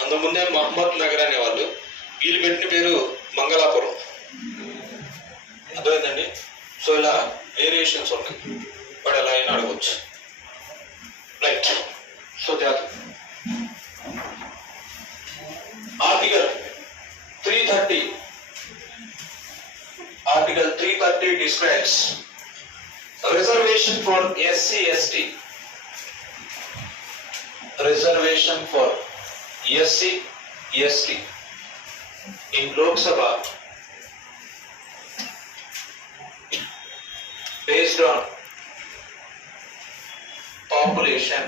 అంతకుముందే మహమ్మద్ నగర్ అనేవాళ్ళు, వీళ్ళు పెట్టిన పేరు మంగళాపురం. అర్థమైందండి? సో ఇలా వేరియేషన్స్ ఉన్నాయి, వాడు ఎలా అయినా అడగవచ్చు. Right. So article 330 describes reservation for SC/ST. Reservation for SC/ST in Lok Sabha based on population.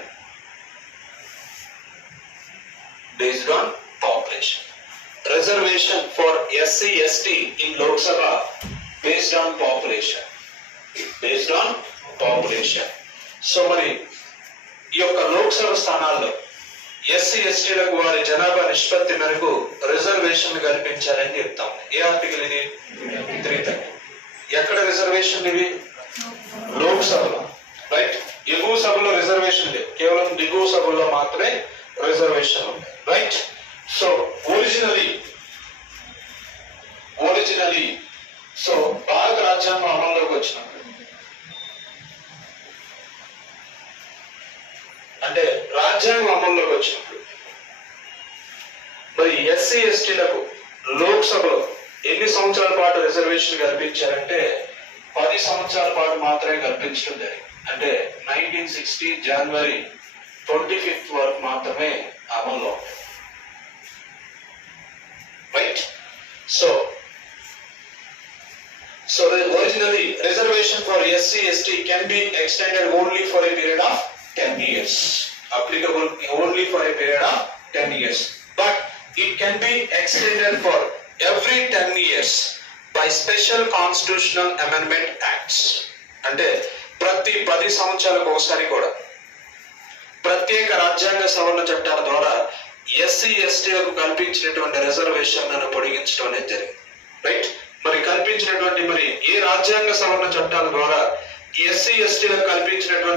Reservation for SC/ST in Lok Sabha based on population. So మరి ఈ యొక్క లోక్సభ స్థానాల్లో SC/STలకు వారి జనాభా నిష్పత్తి మేరకు రిజర్వేషన్ కల్పించాలని చెప్తాం. ఏ ఆర్టికల్ ఇది? 330. ఎక్కడ రిజర్వేషన్ ఇవి? లోక్సభలో. రైట్. ఎగువ సభలో రిజర్వేషన్ లేదు, కేవలం దిగువ సభలో మాత్రమే రిజర్వేషన్ ఉంది. రైట్. సో ఒరిజినలీ సో భారత రాజ్యాంగం అమల్లోకి వచ్చినప్పుడు, అంటే రాజ్యాంగం అమల్లోకి వచ్చినప్పుడు మరి SC/STలకు లోక్సభలో ఎన్ని సంవత్సరాల పాటు రిజర్వేషన్ కల్పించారంటే 10 సంవత్సరాల పాటు మాత్రమే కల్పించడం జరిగింది. అంటే 1960 జనవరి 25 వరకు మాత్రమే అమల్లో ఉంది. Right. So originally reservation for SC/ST can be extended only for a period of 10 years. Applicable only for a period of 10 years. But it can be extended for every 10 years by special constitutional amendment acts. అంటే ప్రతి 10 సంవత్సరాలకు ఒకసారి కూడా ప్రత్యేక రాజ్యాంగ సవరణ చట్టాల ద్వారా SC/STలకు కల్పించినటువంటి రిజర్వేషన్లను పొడిగించడం అనేది జరిగింది. రైట్. మరి కల్పించినటువంటి ఏ రాజ్యాంగ సవరణ చట్టాల ద్వారా SC/STలకు కల్పించినటువంటి